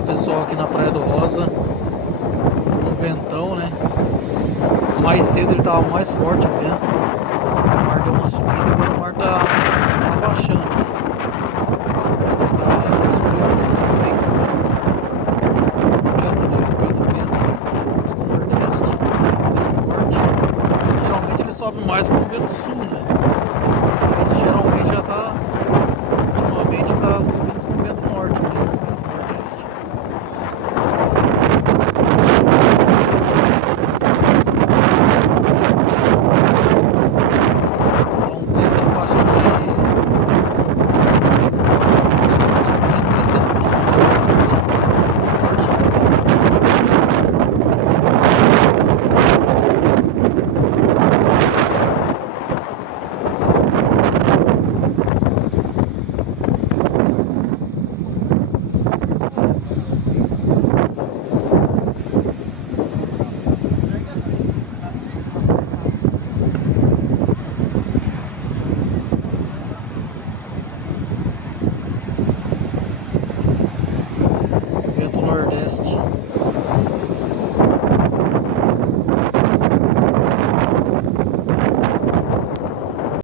Olá pessoal, aqui na Praia do Rosa, um ventão, né? Mais cedo ele tava mais forte o vento, o mar deu uma subida, agora o mar tá abaixando, né? Mas ele subiu pra cima, veio pra cima, o vento, né? Por causa do vento nordeste, muito forte. Geralmente ele sobe mais com o vento sul, né? Mas geralmente ultimamente tá subindo